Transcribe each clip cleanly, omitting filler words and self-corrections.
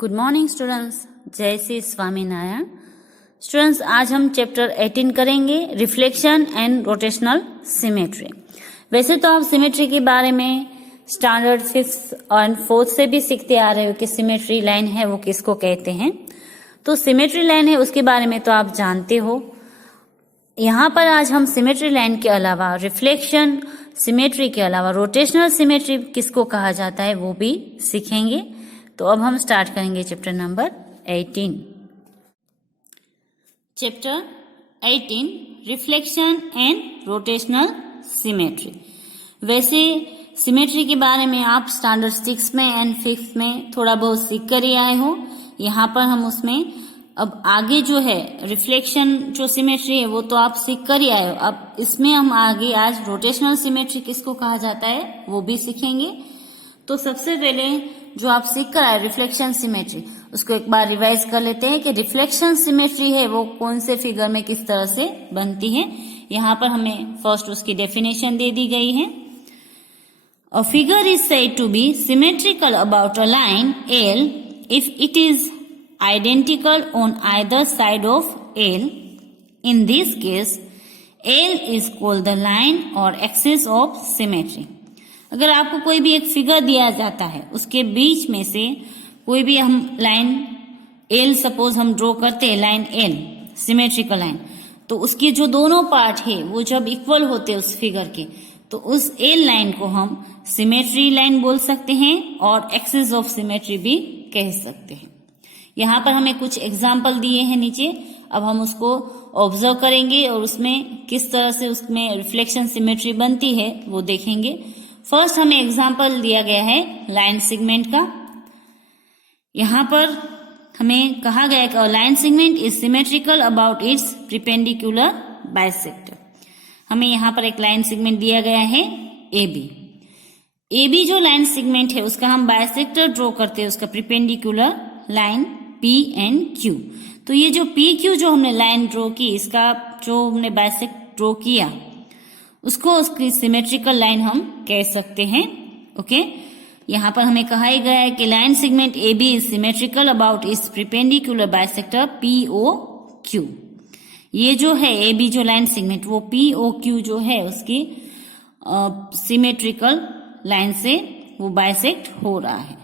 Good morning students, जय Shri Swaminarayan. Students, आज हम चैप्टर 18 करेंगे, रिफ्लेक्शन एंड रोटेशनल सिमेट्री। वैसे तो आप सिमेट्री के बारे में स्टैंडर्ड 5th और 4th से भी सीखते आ रहे हो कि सिमेट्री लाइन है वो किसको कहते हैं। तो सिमेट्री लाइन है उसके बारे में तो आप जानते हो। यहाँ पर आज हम सिमेट्री लाइन के अलावा रिफ्लेक्शन सिमेट्री के अलावा रोटेशनल सिमेट्री किसको कहा जाता है वो भी सीखेंगे। तो अब हम स्टार्ट करेंगे chapter number 18। Chapter 18 reflection and rotational symmetry. वैसे सिमेट्री के बारे में आप स्टैंडर्ड 6 में एंड 5th में थोड़ा बहुत सीख कर ही आए हो। यहाँ पर हम उसमें अब आगे जो है रिफ्लेक्शन जो सिमेट्री है वो तो आप सीख कर ही आए हो। अब इसमें हम आगे आज रोटेशनल सिमेट्री किसको कहा जाता है वो भी सीखेंगे। तो सबसे पहले जो आप सीख कर आए रिफ्लेक्शन सिमेट्री, उसको एक बार रिवाइज कर लेते हैं कि रिफ्लेक्शन सिमेट्री है वो कौन से फिगर में किस तरह से बनती है। यहाँ पर हमें फर्स्ट उसकी डेफिनेशन दे दी गई है। A figure is said to be symmetrical about a line L if it is identical on either side of L. In this case, L is called the line or axis of symmetry. अगर आपको कोई भी एक figure दिया जाता है, उसके बीच में से कोई भी हम लाइन L सपोज हम ड्रॉ करते हैं, लाइन L सिमेट्रिकल लाइन, तो उसके जो दोनों पार्ट है वो जब इक्वल होते हैं उस फिगर के, तो उस L लाइन को हम सिमेट्री लाइन बोल सकते हैं और एक्सिस ऑफ सिमेट्री भी कह सकते हैं। यहाँ पर हमें कुछ एग्जाम्पल दिए हैं नीचे, अब हम उसको ऑब्जर्व करेंगे और उसमें किस तरह से उसमें रिफ्लेक्शन सिमेट्री बनती है वो देखेंगे। फर्स्ट हमें एग्जाम्पल दिया गया है लाइन सेगमेंट का। यहाँ पर हमें कहा गया है कि line segment is symmetrical about it's perpendicular bisector. हमें यहाँ पर एक लाइन सेगमेंट दिया गया है AB जो लाइन सेगमेंट है उसका हम बाइसेक्टर ड्रॉ करते हैं, उसका perpendicular line P and Q। तो ये जो PQ जो हमने लाइन ड्रॉ की, इसका जो हमने बाइसेक्ट ड्रॉ किया उसको उसकी सिमेट्रिकल लाइन हम कह सकते हैं। ओके, यहाँ पर हमें कहा गया है कि line segment AB is symmetrical about it's perpendicular bisector POQ। ये जो है AB जो लाइन सेगमेंट वो POQ जो है उसकी सिमेट्रिकल लाइन से वो बाइसेक्ट हो रहा है।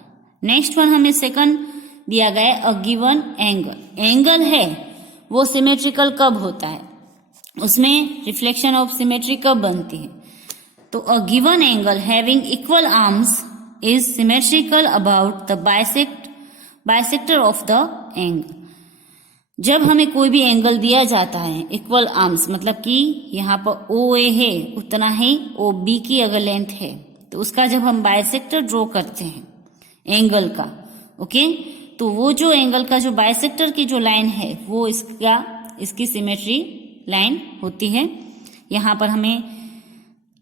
नेक्स्ट वन हमें सेकंड दिया गया है अ गिवन एंगल। एंगल है वो सिमेट्रिकल कब होता है, उसमें रिफ्लेक्शन ऑफ सिमेट्री कब बनती है। तो a given angle having equal arms is symmetrical about the bisector of the angle. जब हमें कोई भी एंगल दिया जाता है इक्वल आर्म्स, मतलब कि यहाँ पर OA है उतना ही OB की अगर लेंथ है, तो उसका जब हम बाइसेक्टर ड्रॉ करते हैं एंगल का, ओके, तो वो जो एंगल का जो बाइसेक्टर की जो लाइन है वो इसकी सिमेट्री लाइन होती है। यहाँ पर हमें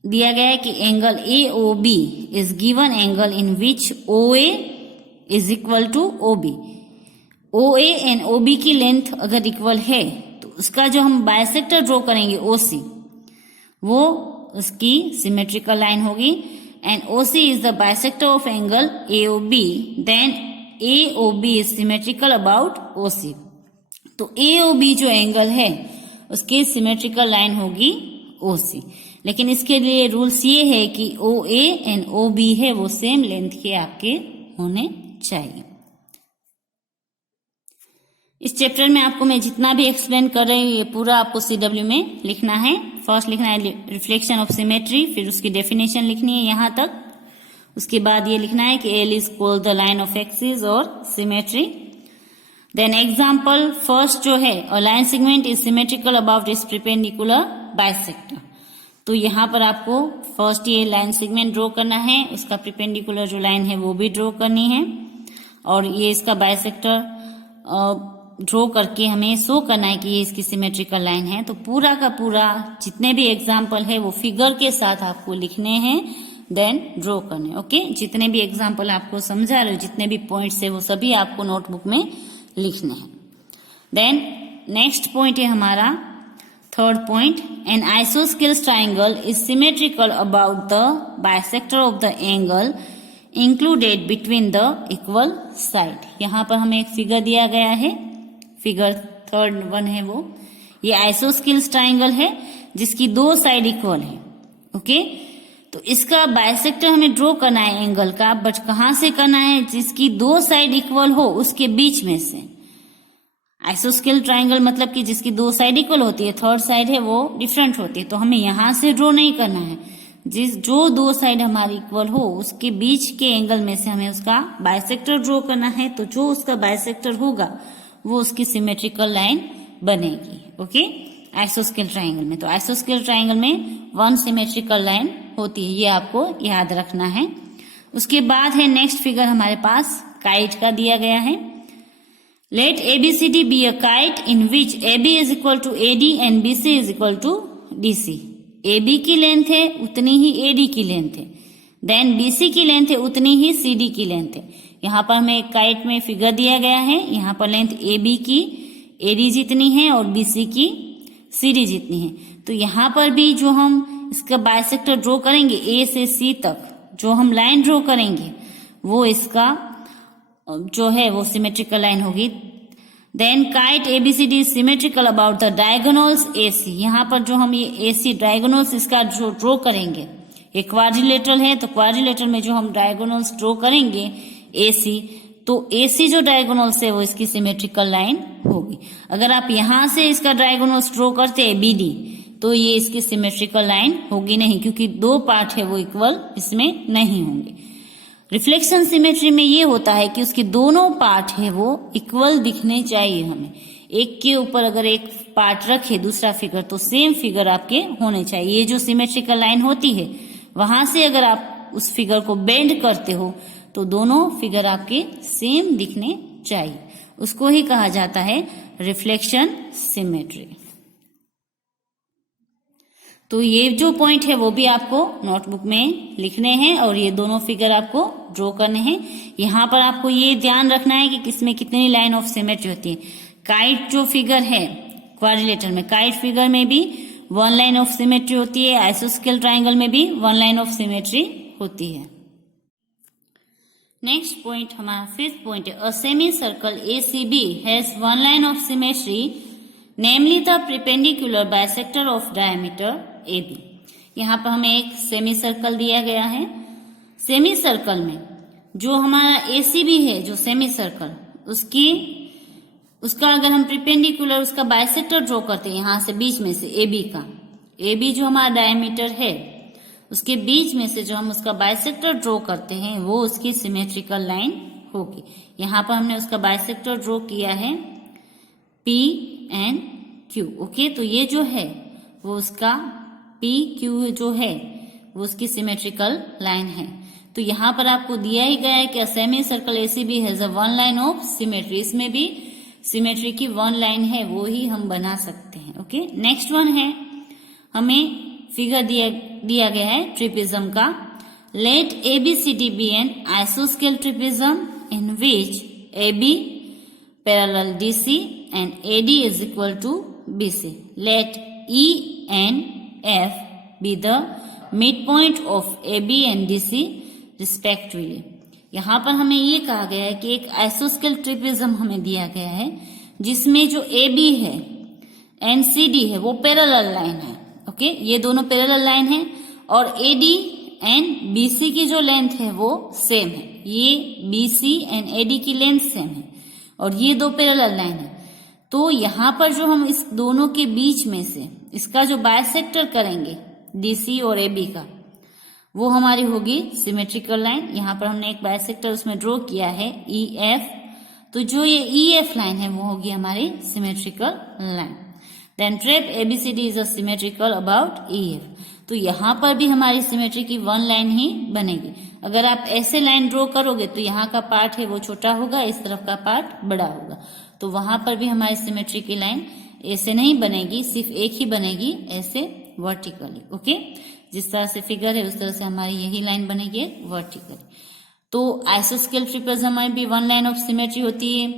दिया गया है कि angle AOB is given angle in which OA is equal to OB। OA and OB की लेंथ अगर इक्वल है तो उसका जो हम बाइसेक्टर ड्रॉ करेंगे OC, वो उसकी सिमेट्रिकल लाइन होगी। And OC is the bisector of angle AOB, then AOB is symmetrical about OC। तो AOB जो एंगल है उसकी सिमेट्रिकल लाइन होगी OC। लेकिन इसके लिए रूल्स ये है कि OA एंड OB है वो सेम लेंथ के आपके होने चाहिए। इस चैप्टर में आपको मैं जितना भी एक्सप्लेन कर रही हूँ ये पूरा आपको CW में लिखना है। फर्स्ट लिखना है रिफ्लेक्शन ऑफ सिमेट्री, फिर उसकी डेफिनेशन लिखनी है यहाँ तक। उसके बाद ये लिखना है कि L is called the line of axis और सिमेट्री। देन एग्जाम्पल फर्स्ट जो है और line segment is symmetrical about it's perpendicular bisector. तो यहाँ पर आपको फर्स्ट ये लाइन सेगमेंट ड्रॉ करना है, उसका परपेंडिकुलर जो लाइन है वो भी ड्रॉ करनी है, और ये इसका बाइसेक्टर ड्रॉ करके हमें शो करना है कि ये इसकी सिमेट्रिकल लाइन है। तो पूरा का पूरा जितने भी एग्जाम्पल है वो फिगर के साथ आपको लिखने हैं, देन ड्रॉ करने। ओके, जितने भी एग्जाम्पल आपको समझा रहे हो, जितने भी पॉइंट्स है वो सभी आपको नोटबुक में लिखना है। देन नेक्स्ट पॉइंट है हमारा third point, an isosceles triangle is symmetrical about the bisector of the angle included between the equal side. यहाँ पर हमें एक फिगर दिया गया है, फिगर 3 है वो, ये आइसोस्केल्स ट्राइंगल है जिसकी 2 साइड इक्वल है। ओके, तो इसका बाइसेक्टर हमें ड्रॉ करना है एंगल का, बट कहां से करना है, जिसकी 2 साइड इक्वल हो उसके बीच में से। आइसोस्केल ट्राइंगल मतलब कि जिसकी 2 साइड इक्वल होती है, थर्ड साइड है वो डिफरेंट होती है, तो हमें यहां से ड्रॉ नहीं करना है, जो 2 साइड हमारी इक्वल हो उसके बीच के एंगल में से हमें उसका बाइसेक्टर ड्रॉ करना है। तो जो उसका बाइसेक्टर होगा वो उसकी सिमेट्रिकल लाइन बनेगी। ओके, आइसोस्केल ट्राइंगल में, तो आइसोस्केल ट्राइंगल में 1 सिमेट्रिकल लाइन होती है, ये आपको याद रखना है। उसके बाद है नेक्स्ट फिगर हमारे पास काइट का दिया गया है। Let ABCD be a kite in which AB is equal to AD and BC is equal to DC। AB की लेंथ है उतनी ही AD की लेंथ है, देन BC की लेंथ है उतनी ही CD की लेंथ है। यहाँ पर हमें एक काइट में फिगर दिया गया है, यहाँ पर लेंथ AB की AD जितनी है और BC की CD जितनी है। तो यहाँ पर भी जो हम इसका बाइसेक्टर ड्रॉ करेंगे A से C तक, जो हम लाइन ड्रॉ करेंगे वो इसका जो है वो सिमेट्रिकल लाइन होगी। Then kite ABCD is symmetrical about the diagonals AC। यहाँ पर जो हम ये AC डायगोनल्स इसका जो ड्रॉ करेंगे, ये क्वाड्रिलेटरल है, तो क्वाड्रिलेटरल में जो हम डायगोनल्स ड्रॉ करेंगे AC, तो AC जो डायगोनल्स है वो इसकी सिमेट्रिकल लाइन होगी। अगर आप यहां से इसका डायगोनल्स ड्रॉ करते हैं BD, तो ये इसकी सिमेट्रिकल लाइन होगी नहीं, क्योंकि 2 पार्ट है वो इक्वल इसमें नहीं होंगे। रिफ्लेक्शन सिमेट्री में ये होता है कि उसके दोनों पार्ट है वो इक्वल दिखने चाहिए हमें। एक के ऊपर अगर एक पार्ट रखे दूसरा फिगर, तो सेम फिगर आपके होने चाहिए। ये जो सिमेट्रिकल लाइन होती है वहां से अगर आप उस फिगर को बेंड करते हो तो दोनों फिगर आपके सेम दिखने चाहिए, उसको ही कहा जाता है रिफ्लेक्शन सिमेट्री। तो ये जो पॉइंट है वो भी आपको नोटबुक में लिखने हैं और ये दोनों फिगर आपको ड्रॉ करने हैं। यहाँ पर आपको ये ध्यान रखना है कि किसमें कितनी लाइन ऑफ सिमेट्री होती है। काइट जो फिगर है क्वाड्रिलेटरल में, काइट फिगर में भी 1 लाइन ऑफ सिमेट्री होती है, आइसोस्केल ट्राइंगल में भी 1 लाइन ऑफ सिमेट्री होती है। नेक्स्ट पॉइंट हमारा 5th पॉइंट है, a semi circle ACB has 1 line of symmetry namely the perpendicular bisector of diameter AB। यहाँ पर हमें एक सेमी सर्कल दिया गया है। सेमी सर्कल में जो हमारा ACB है, जो सेमी सर्कल, उसका अगर हम परपेंडिकुलर उसका बाइसेक्टर ड्रॉ करते हैं यहाँ से बीच में से AB का, AB जो हमारा डायमीटर है उसके बीच में से जो हम उसका बाइसेक्टर ड्रॉ करते हैं वो उसकी सिमेट्रिकल लाइन होगी। यहाँ पर हमने उसका बाइसेक्टर ड्रॉ किया है PNQ। ओके, तो ये जो है वो उसका PQ जो है वो उसकी सिमेट्रिकल लाइन है। तो यहाँ पर आपको दिया ही गया है कि semi circle ACB has a 1 line of symmetry, इसमें भी सिमेट्री की 1 लाइन है वो ही हम बना सकते हैं। ओके, नेक्स्ट वन है, हमें फिगर दिया गया है ट्रिपिज्म का। लेट ABCD बी एन आइसोस्केल trapezium in which AB parallel DC and AD is equal to BC. Let E and F be the midpoint of AB and DC respectively. यहाँ पर हमें ये कहा गया है कि एक आइसोस्केल ट्रिपिज्म हमें दिया गया है जिसमें जो AB है एंड CD है वो पैरेलल लाइन है। ओके, ये दोनों पैरेलल लाइन है और AD एंड BC की जो लेंथ है वो सेम है। ये BC एंड AD की लेंथ सेम है और ये 2 पैरेलल लाइन है। तो यहाँ पर जो हम इस दोनों के बीच में से इसका जो बाइसेक्टर करेंगे DC और AB का, वो हमारी होगी सिमेट्रिकल लाइन। यहाँ पर हमने एक बाइसेक्टर उसमें ड्रॉ किया है EF, तो जो ये EF लाइन है वो होगी हमारी symmetrical line. Then trap ABCD is a symmetrical about EF। तो यहाँ पर भी हमारी सिमेट्री की 1 लाइन ही बनेगी। अगर आप ऐसे लाइन ड्रॉ करोगे तो यहाँ का पार्ट है वो छोटा होगा, इस तरफ का पार्ट बड़ा होगा, तो वहां पर भी हमारी सिमेट्री की लाइन ऐसे नहीं बनेगी, सिर्फ एक ही बनेगी ऐसे वर्टिकली। ओके, जिस तरह से फिगर है उस तरह से हमारी यही लाइन बनेगी वर्टिकली। तो आइसोस्केल ट्रिपिज्म में भी 1 लाइन ऑफ सिमेट्री होती है,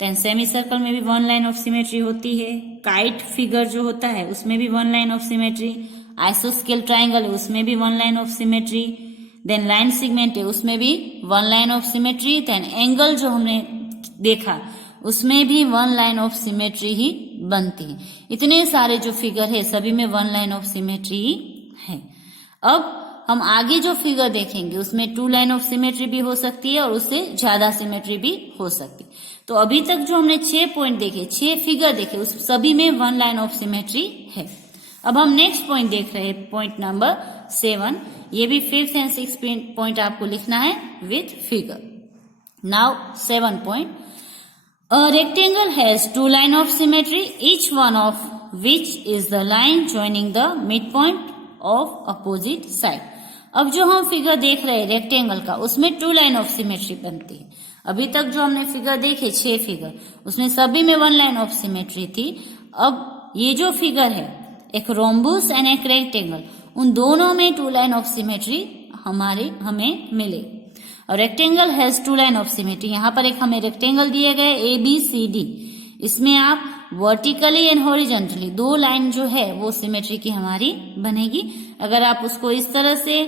देन सेमी सर्कल में भी 1 लाइन ऑफ सिमेट्री होती है, काइट फिगर जो होता है उसमें भी 1 लाइन ऑफ सिमेट्री, आइसोस्केल ट्राइंगल है उसमें भी 1 line of symmetry, then line segment है उसमें भी one line of symmetry, then angle जो हमने देखा उसमें भी वन लाइन ऑफ सिमेट्री ही बनती है। इतने सारे जो फिगर है सभी में वन लाइन ऑफ सिमेट्री ही है। अब हम आगे जो फिगर देखेंगे उसमें टू लाइन ऑफ सिमेट्री भी हो सकती है और उससे ज्यादा सिमेट्री भी हो सकती है। तो अभी तक जो हमने 6 पॉइंट देखे, 6 फिगर देखे, उस सभी में वन लाइन ऑफ सिमेट्री है। अब हम नेक्स्ट पॉइंट देख रहे हैं, पॉइंट नंबर 7। ये भी 5th एंड 6th पॉइंट आपको लिखना है with figure. Now 7 point, a rectangle has two line of symmetry, each one of which is the line joining the midpoint of opposite side। अब जो हम फिगर देख रहे हैं रेक्टेंगल का, उसमें टू लाइन ऑफ सिमेट्री बनती है। अभी तक जो हमने फिगर देखे 6 फिगर, उसमें सभी में वन लाइन ऑफ सिमेट्री थी। अब ये जो फिगर है, एक रोम्बस एंड एक रेक्टेंगल, उन दोनों में टू लाइन ऑफ सिमेट्री हमें मिलेगी। और rectangle has two line of symmetry, यहाँ पर एक हमें रेक्टेंगल दिए गए ABCD, इसमें आप वर्टिकली एंड हॉरिजॉन्टली 2 लाइन जो है वो सिमेट्री की हमारी बनेगी। अगर आप उसको इस तरह से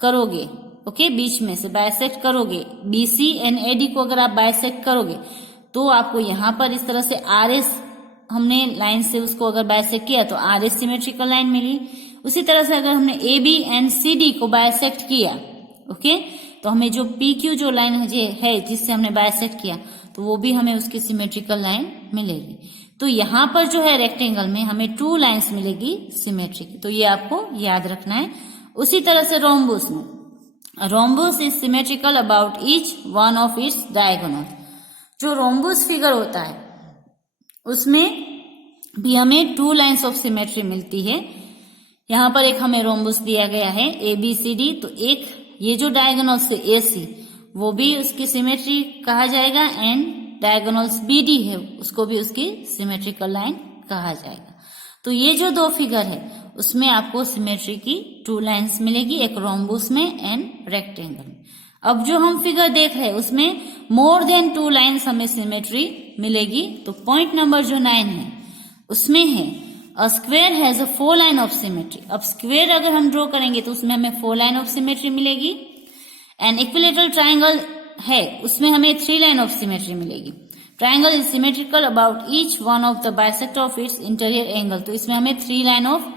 करोगे, ओके, बीच में से बाइसेक्ट करोगे, BC एंड AD को अगर आप बाइसेक्ट करोगे तो आपको यहाँ पर इस तरह से RS, हमने लाइन से उसको अगर बाइसेक्ट किया तो RS सिमेट्रिकल लाइन मिली। उसी तरह से अगर हमने AB एंड CD को बाइसेक्ट किया, ओके, तो हमें जो PQ जो लाइन है जिससे हमने बाइसेक्ट किया तो वो भी हमें उसकी सिमेट्रिकल लाइन मिलेगी। तो यहाँ पर जो है रेक्टेंगल में हमें 2 लाइंस मिलेगी सिमेट्री की, तो ये आपको याद रखना है। उसी तरह से रोम्बस में, rhombus is symmetrical about each one of its diagonal. जो रोम्बस फिगर होता है उसमें भी हमें 2 लाइंस ऑफ सिमेट्री मिलती है। यहाँ पर एक हमें रोम्बस दिया गया है ABCD, तो एक ये जो डायगोनल्स है AC वो भी उसकी सिमेट्री कहा जाएगा, एंड डायगोनल्स BD है उसको भी उसकी सिमेट्रिकल लाइन कहा जाएगा। तो ये जो 2 फिगर है उसमें आपको सिमेट्री की 2 लाइंस मिलेगी, एक रोम्बस में एंड रेक्टेंगल में। अब जो हम फिगर देख रहे हैं उसमें मोर देन 2 लाइंस हमें सिमेट्री मिलेगी। तो पॉइंट नंबर जो 9 है उसमें है अ square has a 4 line of symmetry. अब स्क्वेयर अगर हम ड्रॉ करेंगे तो उसमें हमें 4 लाइन ऑफ सिमेट्री मिलेगी। एंड इक्विलेटरल ट्राइंगल है उसमें हमें 3 लाइन ऑफ सिमेट्री मिलेगी। Triangle is symmetrical about each one of the bisector of its interior angle, तो इसमें हमें 3 लाइन ऑफ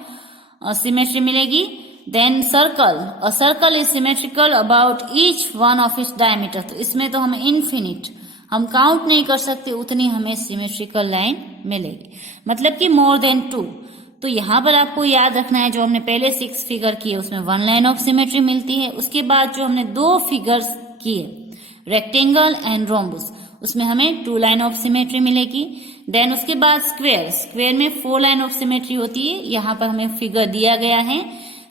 सिमेट्री मिलेगी। Then circle, a circle is symmetrical about each one of its diameter, तो इसमें तो हमें infinite, हम काउंट नहीं कर सकते उतनी हमें सिमेट्रिकल लाइन मिलेगी, मतलब कि मोर देन 2। तो यहाँ पर आपको याद रखना है जो हमने पहले 6 फिगर किए उसमें 1 लाइन ऑफ सिमेट्री मिलती है। उसके बाद जो हमने 2 फिगर्स किए रेक्टेंगल एंड रोम्बस, उसमें हमें 2 लाइन ऑफ सिमेट्री मिलेगी। देन उसके बाद स्क्वेयर, स्क्वेयर में 4 लाइन ऑफ सिमेट्री होती है। यहाँ पर हमें फिगर दिया गया है,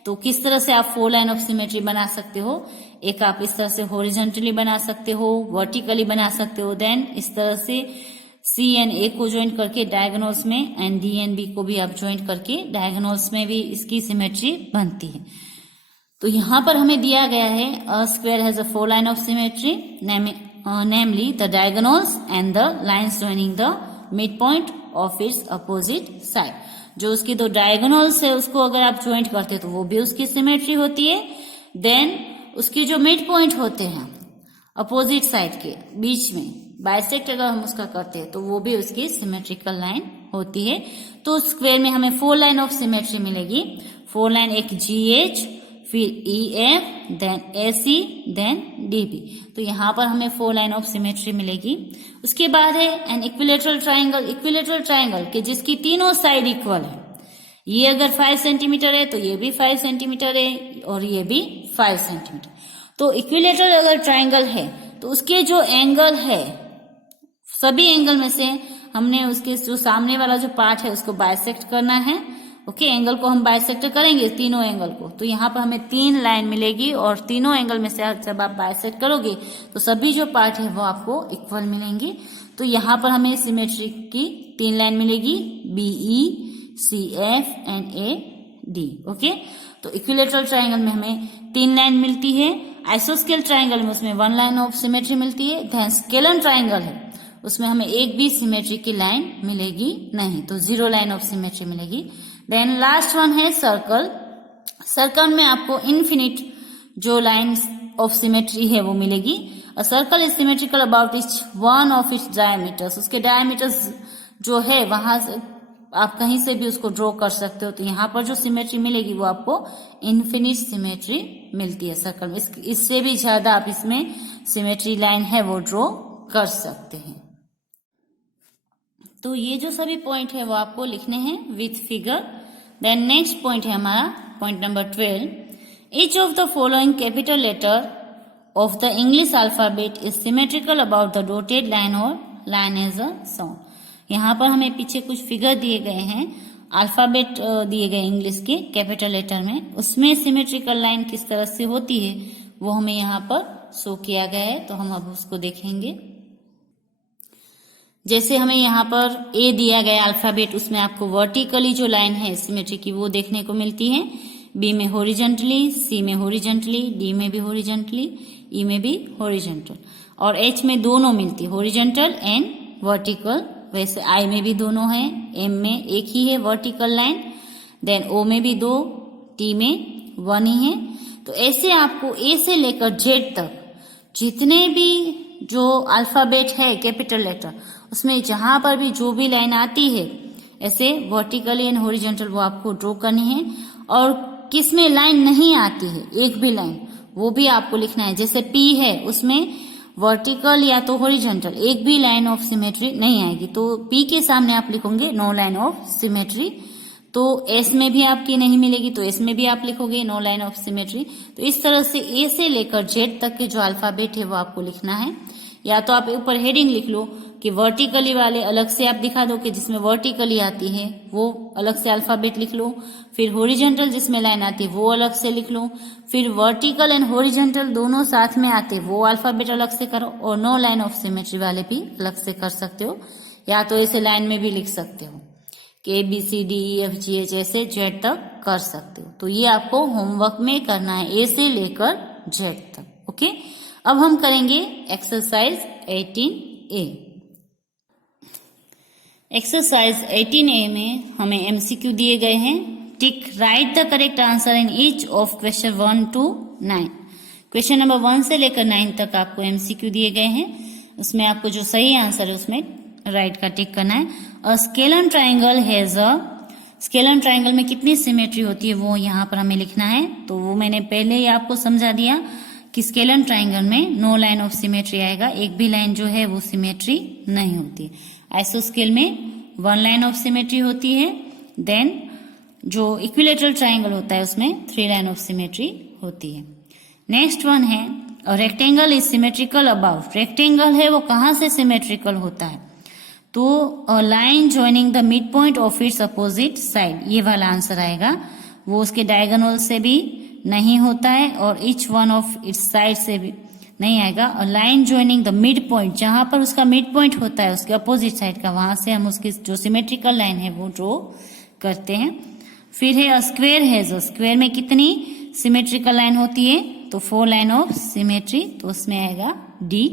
तो किस तरह से आप 4 लाइन ऑफ सिमेट्री बना सकते हो, एक आप इस तरह से हॉरिजॉन्टली बना सकते हो, वर्टिकली बना सकते हो, देन इस तरह से C एंड A को ज्वाइंट करके डायगोनल्स में, एंड D एंड B को भी आप ज्वाइंट करके डायगोनल्स में भी इसकी सिमेट्री बनती है। तो यहाँ पर हमें दिया गया है a square has a 4 line of symmetry, namely the diagonals and the lines joining the midpoint of its opposite side। जो उसकी 2 डायगोनल्स है उसको अगर आप ज्वाइंट करते हैं तो वो भी उसकी सिमेट्री होती है। देन उसके जो मिड पॉइंट होते हैं अपोजिट साइड के बीच में बाइसेक्ट अगर हम उसका करते हैं तो वो भी उसकी सिमेट्रिकल लाइन होती है। तो स्क्वायर में हमें 4 लाइन ऑफ सिमेट्री मिलेगी। 4 लाइन, एक GH, फिर EF, then AC, then DB। तो यहाँ पर हमें 4 लाइन ऑफ सिमेट्री मिलेगी। उसके बाद है N equilateral triangle, equilateral triangle के जिसकी तीनों साइड इक्वल है। ये अगर 5 सेंटीमीटर है तो ये भी 5 सेंटीमीटर है और ये भी 5 सेंटीमीटर। तो इक्विलेटरल अगर ट्राइंगल है तो उसके जो एंगल है, सभी एंगल में से हमने उसके जो सामने वाला जो पार्ट है उसको बाइसेक्ट करना है। ओके, एंगल को हम बाइसेक्ट करेंगे, तीनों एंगल को, तो यहाँ पर हमें 3 लाइन मिलेगी और तीनों एंगल में से जब आप बाइसेक्ट करोगे तो सभी जो पार्ट है वो आपको इक्वल मिलेंगी। तो यहाँ पर हमें सिमेट्री की 3 लाइन मिलेगी, BE, CF and AD। Okay, तो इक्विलेटरल ट्राइंगल में हमें 3 लाइन मिलती है। आइसोस्केल ट्राइंगल में उसमें 1 लाइन ऑफ सिमेट्री मिलती है। देन स्केलर ट्राइंगल है उसमें हमें एक भी सिमेट्री की लाइन मिलेगी नहीं, तो 0 लाइन ऑफ सिमेट्री मिलेगी। देन लास्ट वन है सर्कल। सर्कल में आपको इन्फिनिट जो लाइन ऑफ सिमेट्री है वो मिलेगी। अ circle is symmetrical about each one of it's diameters, उसके डायमीटर्स जो है वहां से आप कहीं से भी उसको ड्रॉ कर सकते हो। तो यहाँ पर जो सिमेट्री मिलेगी वो आपको इन्फिनिट सिमेट्री मिलती है सर्कल में। इससे भी ज्यादा आप इसमें सिमेट्री लाइन है वो ड्रॉ कर सकते हैं। तो ये जो सभी पॉइंट है वो आपको लिखने हैं with figure. Then next point है हमारा point number 12। Each of the following capital letter of the English alphabet is symmetrical about the dotted line और लाइन एज अ साउंड। यहाँ पर हमें पीछे कुछ फिगर दिए गए हैं, अल्फाबेट दिए गए इंग्लिश के कैपिटल लेटर में, उसमें सिमेट्रिकल लाइन किस तरह से होती है वो हमें यहाँ पर शो किया गया है। तो हम अब उसको देखेंगे। जैसे हमें यहाँ पर ए दिया गया अल्फाबेट, उसमें आपको वर्टिकली जो लाइन है सिमेट्री की वो देखने को मिलती है। बी में हॉरिजॉन्टली, सी में हॉरिजॉन्टली, डी में भी हॉरिजॉन्टली, ई में भी हॉरिजॉन्टल, और एच में दोनों मिलती है, हॉरिजॉन्टल एंड वर्टिकल। वैसे आई में भी दोनों है, एम में एक ही है वर्टिकल लाइन, देन ओ में भी 2, टी में 1 ही है। तो ऐसे आपको ए से लेकर जेड तक जितने भी जो अल्फाबेट है कैपिटल लेटर, उसमें जहां पर भी जो भी लाइन आती है ऐसे वर्टिकल एंड हॉरिजॉन्टल वो आपको ड्रॉ करनी है। और किसमें लाइन नहीं आती है एक भी लाइन, वो भी आपको लिखना है। जैसे पी है उसमें वर्टिकल या तो हॉरिजॉन्टल एक भी लाइन ऑफ सिमेट्री नहीं आएगी, तो पी के सामने आप लिखोगे नो लाइन ऑफ सिमेट्री। तो एस में भी आपकी नहीं मिलेगी, तो एस में भी आप लिखोगे नो लाइन ऑफ सिमेट्री। तो इस तरह से ए से लेकर जेड तक के जो अल्फाबेट है वो आपको लिखना है। या तो आप ऊपर हेडिंग लिख लो कि वर्टिकली वाले अलग से आप दिखा दो कि जिसमें वर्टिकली आती है वो अलग से अल्फाबेट लिख लो, फिर हॉरिजॉन्टल जिसमें लाइन आती है वो अलग से लिख लो, फिर वर्टिकल एंड हॉरिजॉन्टल दोनों साथ में आते वो अल्फाबेट अलग से करो, और नो लाइन ऑफ सिमेट्री वाले भी अलग से कर सकते हो। या तो ऐसे लाइन में भी लिख सकते हो कि ABCDEFGH ऐसे जेड तक कर सकते हो। तो ये आपको होमवर्क में करना है ए से लेकर जेड तक। ओके, अब हम करेंगे एक्सरसाइज 18A। एक्सरसाइज 18A में हमें MCQ दिए गए हैं। टिक right the correct answer in each of question 1 to 9। Question number 1 से लेकर 9 तक आपको MCQ दिए गए हैं, उसमें आपको जो सही आंसर है उसमें राइट का टिक करना है। और scalar triangle has a, scalar triangle में कितनी सिमेट्री होती है वो यहाँ पर हमें लिखना है। तो वो मैंने पहले ही आपको समझा दिया कि स्केलर ट्राइंगल में नो लाइन ऑफ सिमेट्री आएगा, एक भी लाइन जो है वो सिमेट्री नहीं होती। आइसोस्केल में 1 लाइन ऑफ सिमेट्री होती है। देन जो इक्विलेटरल ट्राइंगल होता है उसमें 3 लाइन ऑफ सिमेट्री होती है। नेक्स्ट वन है rectangle is symmetrical about. Rectangle है वो कहाँ से सिमेट्रिकल होता है, तो line joining the mid point of its opposite side, ये वाला आंसर आएगा। वो उसके डायगोनल से भी नहीं होता है और each one of it's side से भी नहीं आएगा। और line joining the mid point, जहां पर उसका मिड पॉइंट होता है उसके अपोजिट साइड का, वहां से हम उसकी जो सिमेट्रिकल लाइन है वो ड्रॉ करते हैं। फिर है स्क्वेयर है, जो स्क्वेयर में कितनी सिमेट्रिकल लाइन होती है, तो 4 लाइन ऑफ सिमेट्री, तो उसमें आएगा D.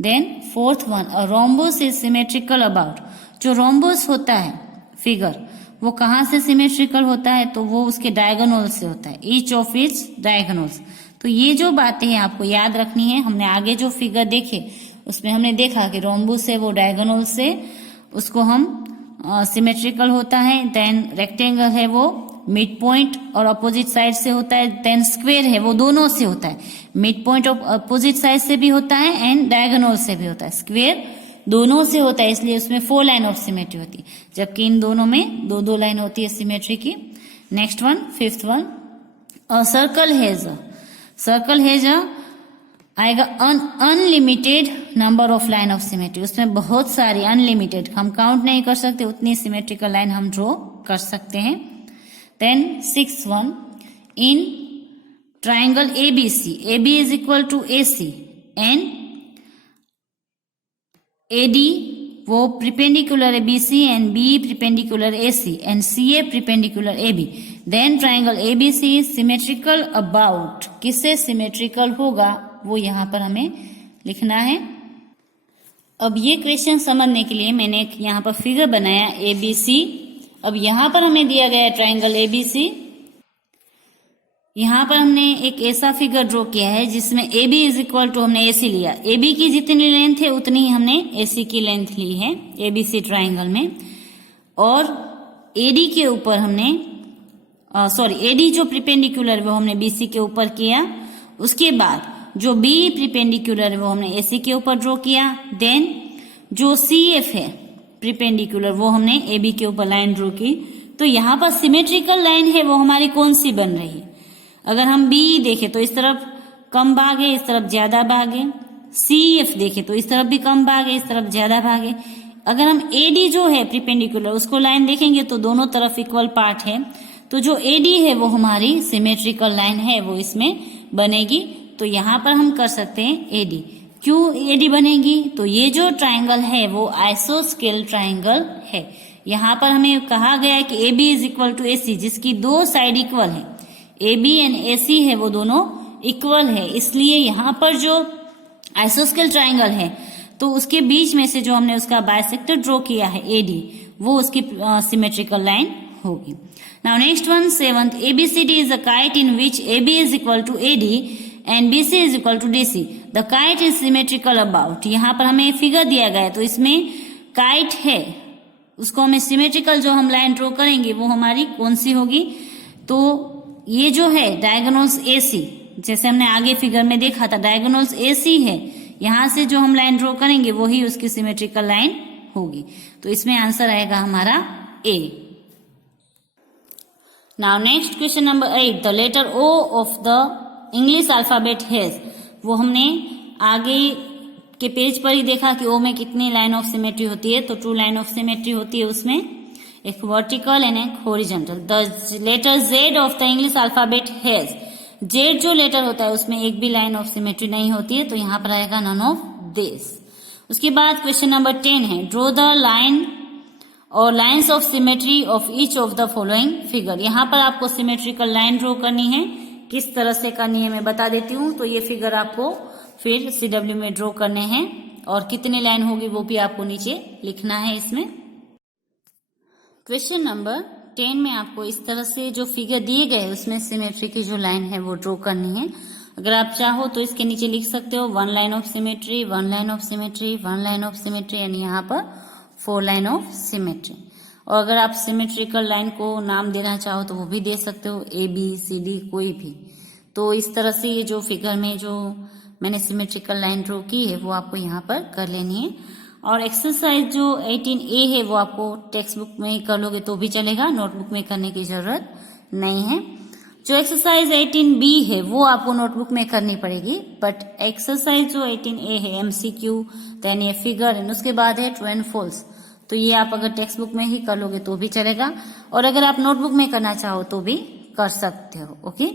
Then fourth one, rhombus is symmetrical about. जो रोम्बस होता है फिगर वो कहाँ से सिमेट्रिकल होता है, तो वो उसके डायगोनल से होता है, ईच ऑफ इट्स डायगोनल्स। तो ये जो बातें हैं आपको याद रखनी है। हमने आगे जो फिगर देखे उसमें हमने देखा कि रोम्बस है वो डायगोनल से उसको हम सिमेट्रिकल होता है। देन रेक्टेंगल है वो मिड पॉइंट और अपोजिट साइड से होता है। देन स्क्वेयर है वो दोनों से होता है, मिड पॉइंट और अपोजिट साइड से भी होता है एंड डायगोनल से भी होता है। स्क्वेयर दोनों से होता है इसलिए उसमें 4 लाइन ऑफ सिमेट्री होती है, जबकि इन दोनों में 2-2 लाइन होती है सिमेट्री की। Next one, fifth one, circle has, circle has आएगा unlimited number of line of symmetry. उसमें बहुत सारी अनलिमिटेड, हम काउंट नहीं कर सकते उतनी सिमेट्रिकल लाइन हम ड्रॉ कर सकते हैं। Then 6th one, in triangle ABC, AB is equal to AC and AD वो प्रिपेंडिकुलर है BC and B perpendicular AC and CA perpendicular AB। Then triangle ABC symmetrical about, किससे symmetrical होगा वो यहाँ पर हमें लिखना है। अब ये क्वेश्चन समझने के लिए मैंने एक यहाँ पर फिगर बनाया ABC। अब यहाँ पर हमें दिया गया ट्राइंगल ABC, यहाँ पर हमने एक ऐसा फिगर ड्रॉ किया है जिसमें A B is equal to हमने AC लिया, ए बी की जितनी लेंथ है उतनी ही हमने AC की लेंथ ली है ABC ट्राइंगल में, और AD के ऊपर हमने AD जो प्रिपेंडिकुलर है वो हमने BC के ऊपर किया, उसके बाद जो B प्रिपेंडिकुलर है वो हमने AC के ऊपर ड्रॉ किया, देन जो CF है प्रिपेंडिकुलर वो हमने AB के ऊपर लाइन ड्रॉ की। तो यहाँ पर सिमेट्रिकल लाइन है वो हमारी कौन सी बन रही है? अगर हम B देखें तो इस तरफ कम भाग है, इस तरफ ज्यादा भाग है। CF देखें तो इस तरफ भी कम भाग है, इस तरफ ज्यादा भाग है। अगर हम AD जो है प्रिपेंडिकुलर उसको लाइन देखेंगे तो दोनों तरफ इक्वल पार्ट है, तो जो AD है वो हमारी सिमेट्रिकल लाइन है वो इसमें बनेगी। तो यहाँ पर हम कर सकते हैं AD। क्यों AD बनेगी? तो ये जो ट्राइंगल है वो आइसोस्केल ट्राइंगल है। यहाँ पर हमें कहा गया है कि AB is equal to AC, जिसकी दो साइड इक्वल है, AB एंड AC है वो दोनों इक्वल है, इसलिए यहाँ पर जो आइसोस्केल ट्राइंगल है तो उसके बीच में से जो हमने उसका बाइसेक्टर ड्रॉ किया है AD, वो उसकी सिमेट्रिकल लाइन होगी। Now next one, 7th, ABCD is a kite in which AB is equal to AD and BC is equal to DC। The kite is symmetrical about. यहाँ पर हमें figure दिया गया है तो इसमें काइट है, उसको हमें सिमेट्रिकल जो हम लाइन ड्रॉ करेंगे वो हमारी कौन सी होगी? तो ये जो है डायगोनल्स AC, जैसे हमने आगे फिगर में देखा था डायगोनल्स AC है, यहां से जो हम लाइन ड्रॉ करेंगे वही उसकी सिमेट्रिकल लाइन होगी। तो इसमें आंसर आएगा हमारा A। Now next question number 8, the letter O of the English alphabet has. वो हमने आगे के पेज पर ही देखा कि O में कितनी लाइन ऑफ सिमेट्री होती है, तो 2 लाइन ऑफ सिमेट्री होती है उसमें, एक वर्टिकल एंड एक horizontal. The letter Z of the English alphabet has. Z जो लेटर होता है उसमें एक भी लाइन ऑफ सिमेट्री नहीं होती है, तो यहाँ पर आएगा नन ऑफ दिस। उसके बाद क्वेश्चन नंबर 10 है, ड्रॉ द लाइन और lines of symmetry of each of the following figure. यहाँ पर आपको सिमेट्रिकल लाइन ड्रॉ करनी है, किस तरह से करनी है मैं बता देती हूँ। तो ये फिगर आपको फिर CW में ड्रॉ करने हैं और कितनी लाइन होगी वो भी आपको नीचे लिखना है इसमें। क्वेश्चन नंबर 10 में आपको इस तरह से जो फिगर दिए गए उसमें सिमेट्री की जो लाइन है वो ड्रॉ करनी है। अगर आप चाहो तो इसके नीचे लिख सकते हो 1 line of symmetry, 1 line of symmetry, 1 line of symmetry, यानी यहाँ पर 4 लाइन ऑफ सिमेट्री। और अगर आप सिमेट्रिकल लाइन को नाम देना चाहो तो वो भी दे सकते हो, ABCD कोई भी। तो इस तरह से ये जो फिगर में जो मैंने सिमेट्रिकल लाइन ड्रॉ की है वो आपको यहाँ पर कर लेनी है। और एक्सरसाइज जो 18A है वो आपको टेक्स्ट बुक में ही कर लोगे तो भी चलेगा, नोटबुक में करने की जरूरत नहीं है। जो एक्सरसाइज 18B है वो आपको नोटबुक में करनी पड़ेगी, बट एक्सरसाइज जो 18A है MCQ, देन ये फिगर एंड उसके बाद है ट्रू एंड फॉल्स, तो ये आप अगर टेक्स्ट बुक में ही कर लोगे तो भी चलेगा, और अगर आप नोटबुक में करना चाहो तो भी कर सकते हो। ओके,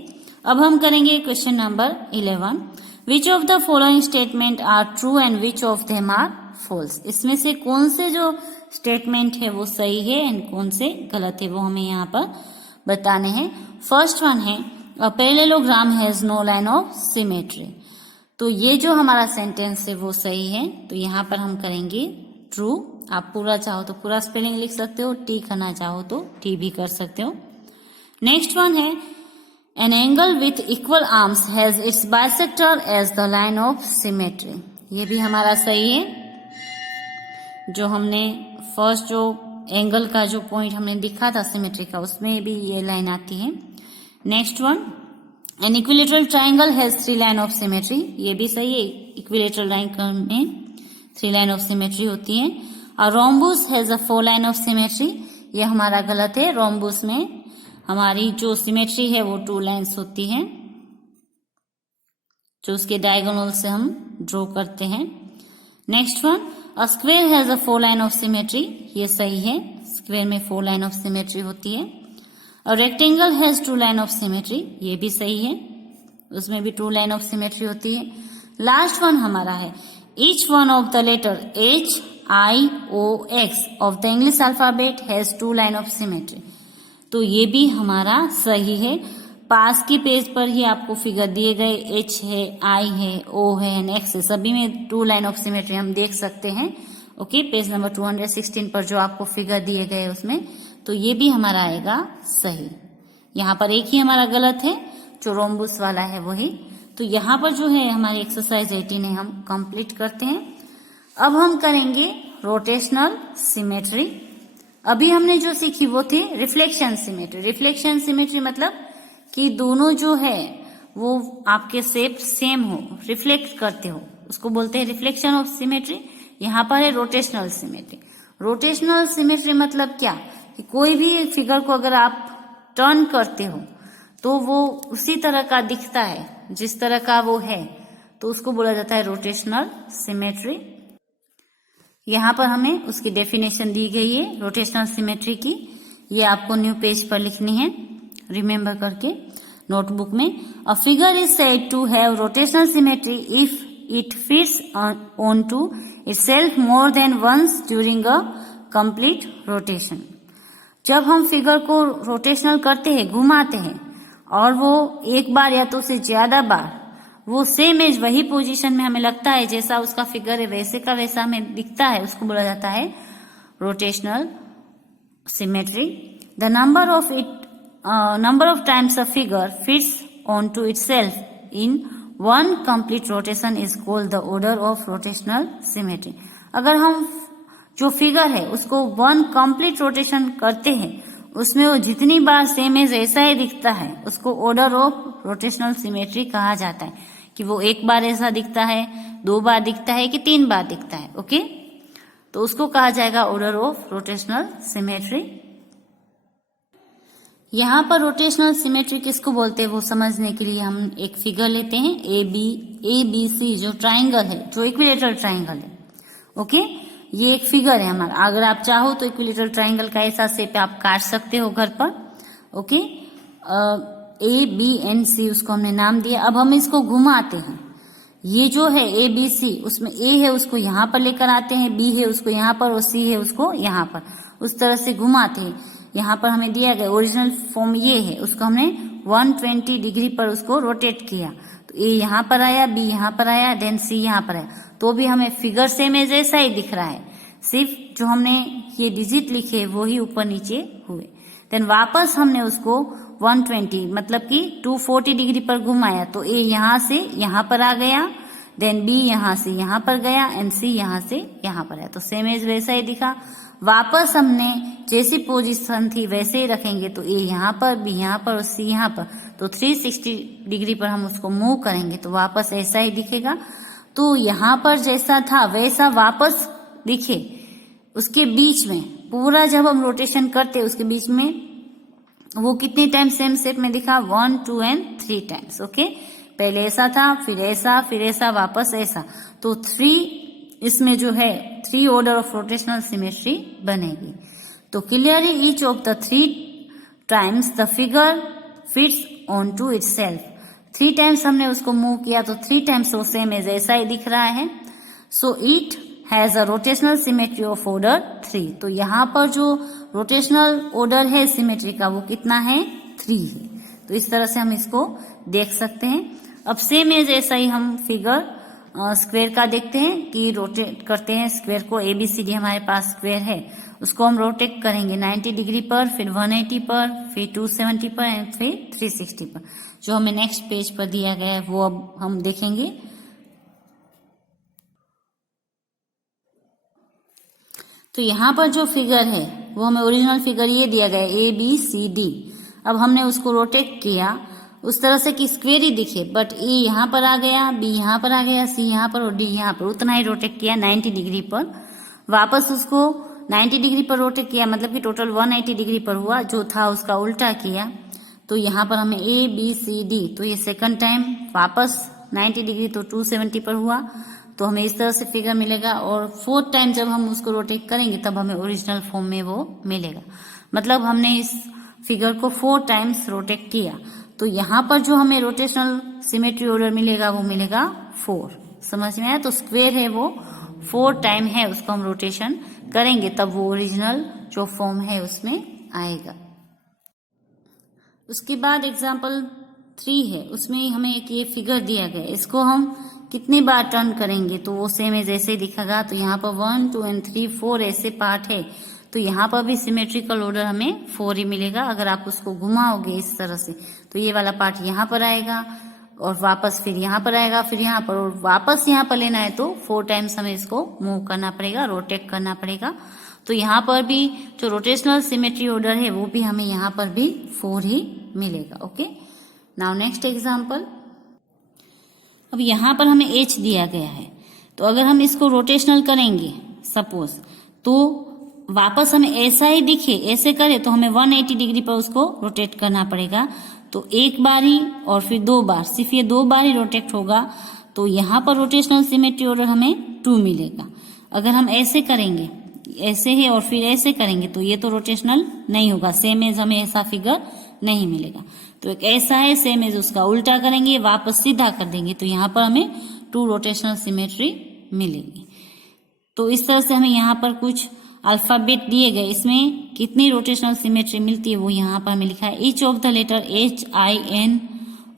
अब हम करेंगे question number 11, which of the following statement are true and which of them are false. इसमें से कौन से जो स्टेटमेंट है वो सही है एंड कौन से गलत है वो हमें यहाँ पर बताने हैं। फर्स्ट वन है, a parallelogram has no line of symmetry. तो ये जो हमारा सेंटेंस है वो सही है, तो यहाँ पर हम करेंगे ट्रू। आप पूरा चाहो तो पूरा स्पेलिंग लिख सकते हो, टी करना चाहो तो टी भी कर सकते हो। नेक्स्ट वन है, an angle with equal arms has its bisector as the line of symmetry. ये भी हमारा सही है। जो हमने फर्स्ट जो एंगल का जो पॉइंट हमने दिखा था सिमेट्री का, उसमें भी ये लाइन आती है। Next one, N equilateral triangle has 3 line of symmetry. ये भी सही है, इक्विलेटरल ट्राइंगल में 3 लाइन ऑफ सिमेट्री होती है। और rhombus has a 4 line of symmetry. ये हमारा गलत है, रोम्बस में हमारी जो सिमेट्री है वो 2 लाइन्स होती है, जो उसके डायगोनल से हम ड्रॉ करते हैं। Next one, a square has a 4 line of symmetry. ये सही है, स्क्वेयर में 4 लाइन ऑफ सिमेट्री होती है। और rectangle has 2 line of symmetry. ये भी सही है, उसमें भी 2 लाइन ऑफ सिमेट्री होती है। लास्ट वन हमारा है, each one of the letter HIOX of the English alphabet has 2 line of symmetry. तो ये भी हमारा सही है। पास के पेज पर ही आपको फिगर दिए गए, H है, I है, O है एंड X है, सभी में 2 लाइन ऑफ सिमेट्री हम देख सकते हैं। ओके, पेज नंबर 216 पर जो आपको फिगर दिए गए उसमें, तो ये भी हमारा आएगा सही। यहाँ पर एक ही हमारा गलत है, जो रोम्बस वाला है वही। तो यहाँ पर जो है हमारी एक्सरसाइज 18 है, हम कंप्लीट करते हैं। अब हम करेंगे रोटेशनल सिमेट्री। अभी हमने जो सीखी वो थी रिफ्लेक्शन सिमेट्री। रिफ्लेक्शन सिमेट्री मतलब कि दोनों जो है वो आपके शेप सेम हो, रिफ्लेक्ट करते हो, उसको बोलते हैं रिफ्लेक्शन ऑफ सिमेट्री। यहाँ पर है रोटेशनल सिमेट्री। रोटेशनल सिमेट्री मतलब क्या कि कोई भी फिगर को अगर आप टर्न करते हो तो वो उसी तरह का दिखता है जिस तरह का वो है, तो उसको बोला जाता है रोटेशनल सिमेट्री। यहाँ पर हमें उसकी डेफिनेशन दी गई है रोटेशनल सिमेट्री की, ये आपको न्यू पेज पर लिखनी है रिमेम्बर करके नोटबुक में। A figure is said to have rotational symmetry if it fits on to itself more than once during a complete rotation. जब हम फिगर को रोटेशनल करते हैं, घुमाते हैं, और वो एक बार या तो उससे ज्यादा बार वो सेम एज वही पोजीशन में हमें लगता है जैसा उसका फिगर है वैसे का वैसा हमें दिखता है, उसको बोला जाता है rotational symmetry. The number of times a figure fits on to itself in one complete rotation is called the order of rotational symmetry. अगर हम जो फिगर है उसको वन कंप्लीट रोटेशन करते हैं, उसमें वो जितनी बार सेम एज ऐसा ही दिखता है, उसको ऑर्डर ऑफ रोटेशनल सिमेट्री कहा जाता है। कि वो एक बार ऐसा दिखता है, 2 बार दिखता है कि 3 बार दिखता है। ओके, तो उसको कहा जाएगा ऑर्डर ऑफ रोटेशनल सिमेट्री। यहाँ पर रोटेशनल सिमेट्री किसको बोलते हैं वो समझने के लिए हम एक फिगर लेते हैं ए बी सी, जो ट्राइंगल है, जो इक्विलेटरल ट्राइंगल है। ओके, ये एक फिगर है हमारा। अगर आप चाहो तो इक्विलेटरल ट्राइंगल का ऐसा शेप आप काट सकते हो घर पर। ओके, ए बी एंड सी उसको हमने नाम दिया। अब हम इसको घुमाते हैं। ये जो है ए बी सी, उसमें ए है उसको यहाँ पर लेकर आते हैं, बी है उसको यहाँ पर, और सी है उसको यहाँ पर, उस तरह से घुमाते हैं। यहाँ पर हमें दिया गया ओरिजिनल फॉर्म ये है, उसको हमने 120 डिग्री पर उसको रोटेट किया। तो ए यहाँ पर आया, बी यहाँ पर आया, देन सी यहाँ पर आया, तो भी हमें फिगर सेम एज ऐसा ही दिख रहा है, सिर्फ जो हमने ये डिजिट लिखे वो ही ऊपर नीचे हुए। देन वापस हमने उसको 120 मतलब कि 240 डिग्री पर घुमाया, तो ए यहाँ से यहाँ पर आ गया, देन बी यहाँ से यहाँ पर गया, एंड सी यहाँ से यहाँ पर आया, तो सेम एज वैसा ही दिखा। वापस हमने जैसी पोजीशन थी वैसे ही रखेंगे, तो ए यहाँ पर, बी यहाँ पर और सी यहाँ पर, तो 360 डिग्री पर हम उसको मूव करेंगे तो वापस ऐसा ही दिखेगा। तो यहाँ पर जैसा था वैसा वापस दिखे। उसके बीच में पूरा जब हम रोटेशन करते उसके बीच में वो कितनी टाइम सेम शेप में दिखा, 1 2 एंड 3 टाइम्स। ओके, पहले ऐसा था, फिर ऐसा, फिर ऐसा, वापस ऐसा, तो 3 इसमें जो है 3 ऑर्डर ऑफ रोटेशनल सिमेट्री बनेगी। तो clearly each of the 3 times the figure fits on to itself. 3 times हमने उसको मूव किया तो 3 टाइम्स वो सेम एज ऐसा ही दिख रहा है। So it has a rotational symmetry of order 3। तो यहाँ पर जो रोटेशनल ऑर्डर है सिमेट्री का वो कितना है, 3 है। तो इस तरह से हम इसको देख सकते हैं। अब सेम एज ऐसा ही हम फिगर स्क्वायर का देखते हैं कि रोटेट करते हैं स्क्वायर को। ABCD हमारे पास स्क्वायर है, उसको हम रोटेट करेंगे 90 डिग्री पर, फिर 180 पर, फिर 270 पर एंड फिर 360 पर। जो हमें नेक्स्ट पेज पर दिया गया है वो अब हम देखेंगे। तो यहाँ पर जो फिगर है वो हमें ओरिजिनल फिगर ये दिया गया है ABCD। अब हमने उसको रोटेट किया उस तरह से कि स्क्वायर ही दिखे, बट ए यहाँ पर आ गया, बी यहाँ पर आ गया, सी यहाँ पर और डी यहाँ पर, उतना ही रोटेट किया 90 डिग्री पर। वापस उसको 90 डिग्री पर रोटेट किया, मतलब कि टोटल 180 डिग्री पर हुआ, जो था उसका उल्टा किया। तो यहाँ पर हमें ABCD, तो ये सेकंड टाइम वापस 90 डिग्री तो 270 पर हुआ, तो हमें इस तरह से फिगर मिलेगा। और 4th टाइम जब हम उसको रोटेट करेंगे तब हमें ओरिजिनल फॉर्म में वो मिलेगा। मतलब हमने इस फिगर को 4 टाइम्स रोटेट किया, तो यहाँ पर जो हमें रोटेशनल सिमेट्री ऑर्डर मिलेगा वो मिलेगा 4। समझ में आया? तो स्क्वायर है वो 4 टाइम है, उसको हम रोटेशन करेंगे तब वो ओरिजिनल जो फॉर्म है उसमें आएगा। उसके बाद एग्जाम्पल 3 है, उसमें हमें एक ये फिगर दिया गया है, इसको हम कितनी बार टर्न करेंगे तो वो सेम है जैसे दिखेगा। तो यहाँ पर 1 2 एंड 3 4 ऐसे पार्ट है, तो तो यहाँ पर भी सिमेट्रिकल ऑर्डर हमें 4 ही मिलेगा। अगर आप उसको घुमाओगे इस तरह से तो ये वाला पार्ट यहाँ पर आएगा और वापस फिर यहाँ पर आएगा, फिर यहाँ पर, और वापस यहाँ पर लेना है तो 4 टाइम्स हमें इसको मूव करना पड़ेगा, रोटेट करना पड़ेगा। तो यहाँ पर भी जो रोटेशनल सिमेट्री ऑर्डर है वो भी हमें यहाँ पर भी 4 ही मिलेगा। Okay, now next example. अब यहाँ पर हमें H दिया गया है, तो अगर हम इसको रोटेशनल करेंगे सपोज, तो वापस हमें ऐसा ही दिखे, ऐसे करे तो हमें 180 डिग्री पर उसको रोटेट करना पड़ेगा। तो एक बार ही और फिर 2 बार, सिर्फ ये 2 बार ही रोटेट होगा। तो यहाँ पर रोटेशनल सिमेट्री ऑर्डर हमें 2 मिलेगा। अगर हम ऐसे करेंगे, ऐसे है और फिर ऐसे करेंगे तो ये तो रोटेशनल नहीं होगा, सेम एज हमें ऐसा फिगर नहीं मिलेगा। तो एक ऐसा है, सेम एज उसका उल्टा करेंगे, वापस सीधा कर देंगे तो यहाँ पर हमें 2 रोटेशनल सिमेट्री मिलेगी। तो इस तरह से हमें यहाँ पर कुछ अल्फाबेट दिए गए, इसमें कितनी रोटेशनल सिमेट्री मिलती है वो यहाँ पर हमें लिखा है। Each of the letter H, I, N,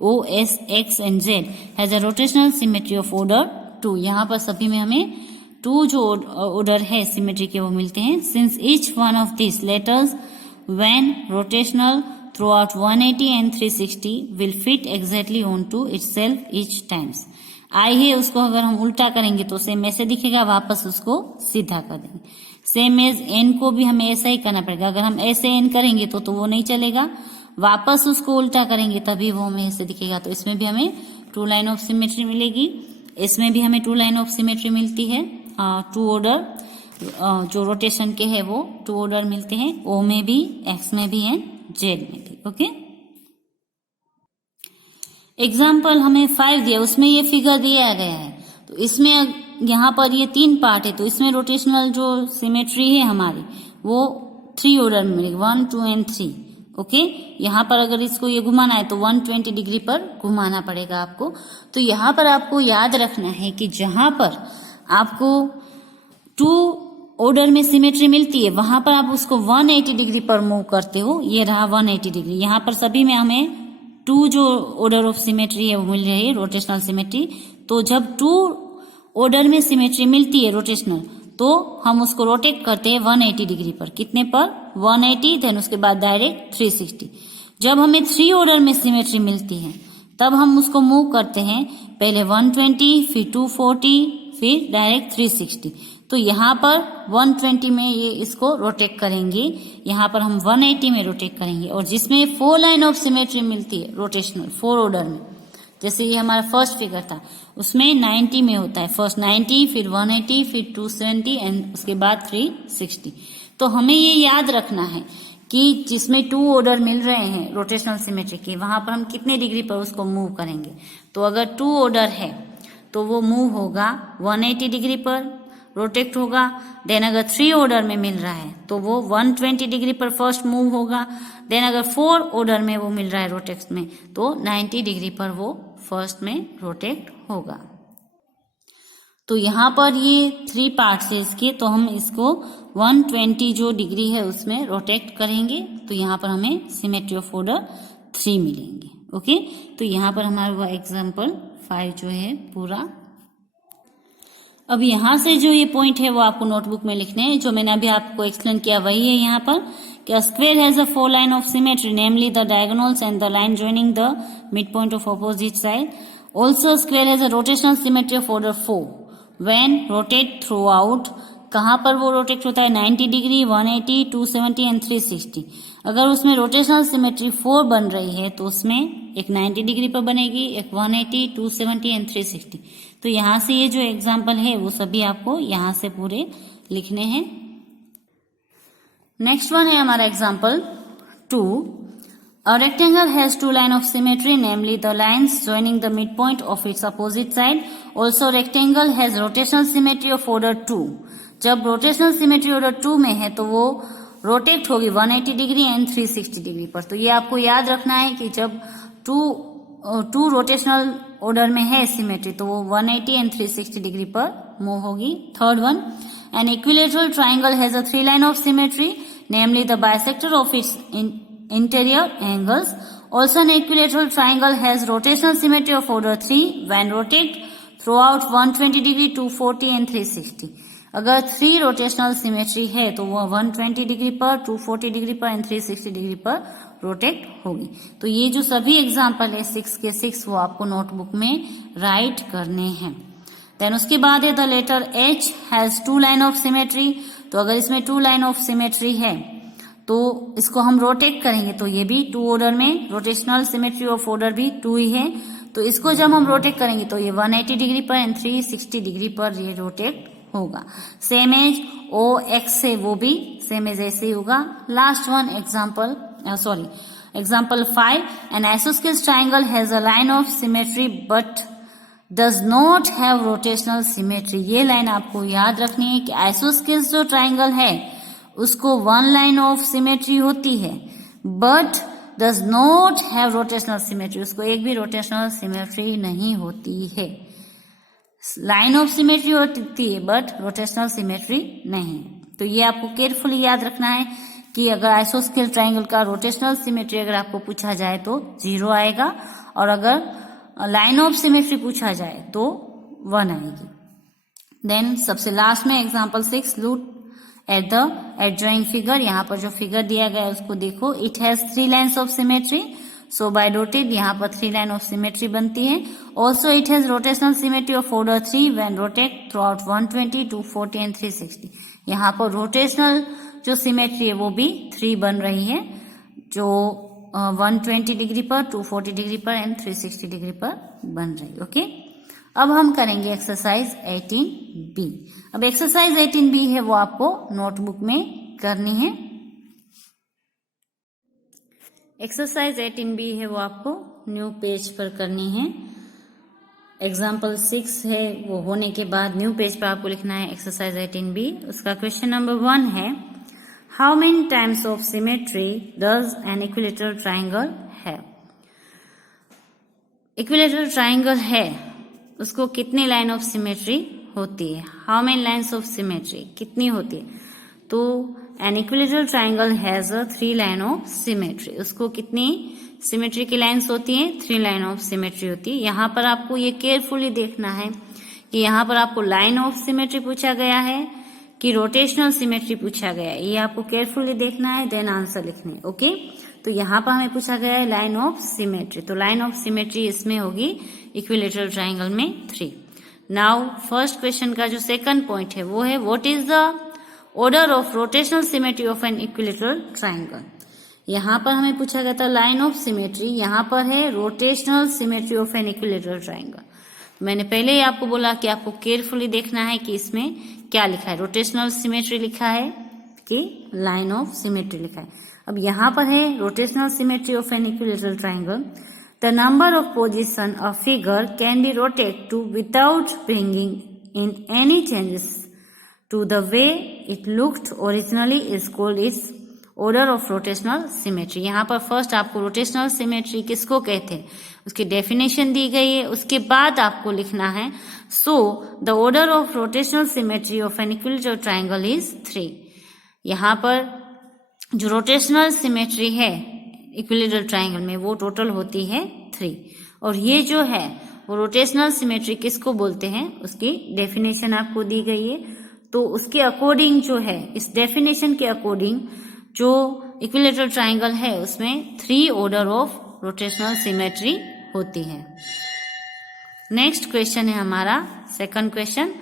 O, S, X and Z has a rotational symmetry of order 2। यहाँ पर सभी में हमें 2 जो ऑर्डर है सिमेट्री के वो मिलते हैं। Since each one of this letters when rotational through out 180 and 360 will fit exactly on to itself each times. आई है, उसको अगर हम उल्टा करेंगे तो सेम ऐसे दिखेगा, वापस उसको सीधा कर देंगे। सेम एज एन को भी हमें ऐसा ही करना पड़ेगा। अगर हम ऐसे एन करेंगे तो वो नहीं चलेगा, वापस उसको उल्टा करेंगे तभी वो हमें ऐसे दिखेगा। तो इसमें भी हमें 2 लाइन ऑफ सिमेट्री मिलेगी, इसमें भी हमें 2 लाइन ऑफ सिमेट्री मिलती है। 2 ऑर्डर जो रोटेशन के है वो 2 ऑर्डर मिलते हैं, O में भी, X में भी एंड Z में भी। ओके, एग्जाम्पल हमें 5 दिया, उसमें ये फिगर दिया गया है। तो इसमें यहाँ पर ये 3 पार्ट है, तो इसमें रोटेशनल जो सिमेट्री है हमारी वो 3 ऑर्डर में मिलेगी, 1, 2 एंड 3। ओके, यहाँ पर अगर इसको ये घुमाना है तो 120 डिग्री पर घुमाना पड़ेगा आपको। तो यहाँ पर आपको याद रखना है कि जहां पर आपको 2 ऑर्डर में सिमेट्री मिलती है वहां पर आप उसको 180 डिग्री पर मूव करते हो। ये रहा 180 डिग्री। यहाँ पर सभी में हमें 2 जो ऑर्डर ऑफ सिमेट्री है वो मिल रही है, रोटेशनल सिमेट्री। तो जब 2 ऑर्डर में सिमेट्री मिलती है रोटेशनल, तो हम उसको रोटेट करते हैं 180 डिग्री पर। कितने पर? 180, देन उसके बाद डायरेक्ट 360। जब हमें 3 ऑर्डर में सिमेट्री मिलती है तब हम उसको मूव करते हैं, पहले 120, फिर 240, फिर डायरेक्ट 360। तो यहाँ पर 120 में ये इसको रोटेट करेंगे, यहाँ पर हम 180 में रोटेट करेंगे। और जिसमें 4 लाइन ऑफ सिमेट्री मिलती है रोटेशनल 4 ऑर्डर में, जैसे ये हमारा फर्स्ट फिगर था, उसमें 90 में होता है, फर्स्ट 90, फिर 180, फिर 270 एंड उसके बाद 360। तो हमें ये याद रखना है कि जिसमें 2 ऑर्डर मिल रहे हैं रोटेशनल सिमेट्री के, वहां पर हम कितने डिग्री पर उसको मूव करेंगे। तो अगर 2 ऑर्डर है तो वो मूव होगा 180 डिग्री पर, रोटेट होगा। देन अगर 3 ऑर्डर में मिल रहा है तो वो 120 डिग्री पर फर्स्ट मूव होगा। देन अगर 4 ऑर्डर में वो मिल रहा है रोटेट में तो 90 डिग्री पर वो फर्स्ट में रोटेट होगा। तो यहाँ पर ये 3 पार्ट्स है इसके, तो हम इसको 120 जो डिग्री है उसमें रोटेट करेंगे। तो यहाँ पर हमें सिमेट्री ऑफ ऑर्डर 3 मिलेंगे। ओके, तो यहाँ पर हमारा वो एग्जाम्पल 5 जो है पूरा। अब यहाँ से जो ये पॉइंट है वो आपको नोटबुक में लिखने हैं, जो मैंने अभी आपको एक्सप्लेन किया वही है यहाँ पर कि a square has a 4 line of symmetry, namely the diagonals and the line joining the midpoint of opposite side. Also, a square has a rotational symmetry of order 4. When rotate throughout, कहाँ पर वो rotate होता है? 90 degree, 180, 270 and 360। अगर उसमें rotational symmetry 4 बन रही है तो उसमें एक 90 डिग्री पर बनेगी, एक 180, 270 एंड 360। तो यहाँ से ये जो एग्जाम्पल है वो सभी आपको यहाँ से पूरे लिखने हैं। नेक्स्ट वन है हमारा example 2। A rectangle has 2 lines of symmetry, namely the lines joining the midpoint of its opposite side. Also, rectangle has rotational symmetry of order 2. जब रोटेशनल सिमेट्री ऑर्डर 2 में है तो वो रोटेट होगी 180 डिग्री एंड 360 डिग्री पर। तो ये आपको याद रखना है कि जब 2 रोटेशनल ऑर्डर में है सिमेट्री तो वो 180 एंड 360 डिग्री पर मूव होगी। Third one, N equilateral triangle has a 3 line of symmetry, namely the bisector of its interior angles. Also, an equilateral triangle has rotational symmetry of order 3 when rotate throughout 120 degree, 240 and 360. अगर 3 rotational symmetry है तो वो 120 degree पर, 240 degree पर and 360 degree पर rotate होगी। तो ये जो सभी एग्जाम्पल है 6 के 6 वो आपको नोटबुक में राइट करने हैं। देन उसके बाद है the letter H has 2 line of symmetry. तो अगर इसमें 2 लाइन ऑफ सिमेट्री है तो इसको हम रोटेट करेंगे तो ये भी 2 ऑर्डर में, रोटेशनल सिमेट्री ऑफ ऑर्डर भी 2 ही है। तो इसको जब हम रोटेट करेंगे तो ये 180 डिग्री पर एंड 360 डिग्री पर ये रोटेट होगा। सेम एज OX है वो भी सेम एज ऐसे ही होगा। लास्ट वन एग्जाम्पल 5, एन आइसोस्केल triangle has a line of symmetry but does not have rotational symmetry. ये लाइन आपको याद रखनी है कि आइसोस्केल जो ट्राइंगल है उसको 1 लाइन ऑफ सिमेट्री होती है but does not have rotational symmetry, उसको एक भी रोटेशनल सिमेट्री नहीं होती है। लाइन ऑफ सिमेट्री होती है बट रोटेशनल सिमेट्री नहीं। तो ये आपको केयरफुली याद रखना है कि अगर आइसोस्केल ट्राइंगल का रोटेशनल सिमेट्री अगर आपको पूछा जाए तो 0 आएगा और अगर लाइन ऑफ सिमेट्री पूछा जाए तो 1 आएगी। देन सबसे लास्ट में example 6, look at the drawing figure. यहाँ पर जो फिगर दिया गया है उसको देखो। It has 3 lines of symmetry, so by dotted यहाँ पर 3 लाइन ऑफ सिमेट्री बनती है। Also it has rotational symmetry of order 3 when rotate throughout 120, 240 and 360। यहाँ पर रोटेशनल जो सिमेट्री है वो भी 3 बन रही है, जो 120 डिग्री पर, 240 डिग्री पर एंड 360 डिग्री पर बन रही है। ओके, अब हम करेंगे एक्सरसाइज 18B। अब एक्सरसाइज 18B है वो आपको नोटबुक में करनी है। एक्सरसाइज 18B है वो आपको न्यू पेज पर करनी है। एग्जाम्पल 6 है वो होने के बाद न्यू पेज पर आपको लिखना है एक्सरसाइज 18B। उसका क्वेश्चन नंबर 1 है, how many times of symmetry does N equilateral triangle have. Equilateral triangle है उसको कितनी लाइन ऑफ सिमेट्री होती है। How many lines of symmetry कितनी होती है। तो N equilateral triangle has a 3 line of symmetry, उसको कितनी सिमेट्री की लाइन्स होती है, 3 लाइन ऑफ सिमेट्री होती है। यहाँ पर आपको ये केयरफुली देखना है कि यहाँ पर आपको लाइन ऑफ सिमेट्री पूछा गया है कि रोटेशनल सिमेट्री पूछा गया है, ये आपको केयरफुली देखना है, देन आंसर लिखने है। ओके, तो यहाँ पर हमें पूछा गया है लाइन ऑफ सिमेट्री, तो लाइन ऑफ सिमेट्री इसमें होगी इक्विलेटरल ट्राइंगल में 3। नाउ फर्स्ट क्वेश्चन का जो सेकंड पॉइंट है वो है, what is the order of rotational symmetry of an equilateral triangle. यहाँ पर हमें पूछा गया था लाइन ऑफ सिमेट्री, यहाँ पर है rotational symmetry of an equilateral triangle. मैंने पहले ही आपको बोला कि आपको केयरफुली देखना है कि इसमें क्या लिखा है, रोटेशनल सिमेट्री लिखा है कि लाइन ऑफ सिमेट्री लिखा है। अब यहाँ पर है rotational symmetry of an equilateral triangle. The number of position a figure can be rotate to without bringing in any changes to the way it looked originally is called its order of rotational symmetry. यहाँ पर first आपको rotational symmetry किसको कहते हैं उसकी definition दी गई है, उसके बाद आपको लिखना है so the order of rotational symmetry of an equilateral triangle is 3। यहाँ पर जो रोटेशनल सिमेट्री है इक्विलेटरल ट्राइंगल में वो टोटल होती है 3, और ये जो है वो रोटेशनल सिमेट्री किसको बोलते हैं उसकी डेफिनेशन आपको दी गई है। तो उसके अकॉर्डिंग जो है, इस डेफिनेशन के अकॉर्डिंग जो इक्विलेटरल ट्राइंगल है उसमें 3 ऑर्डर ऑफ रोटेशनल सिमेट्री होती है। नेक्स्ट क्वेश्चन है हमारा second question,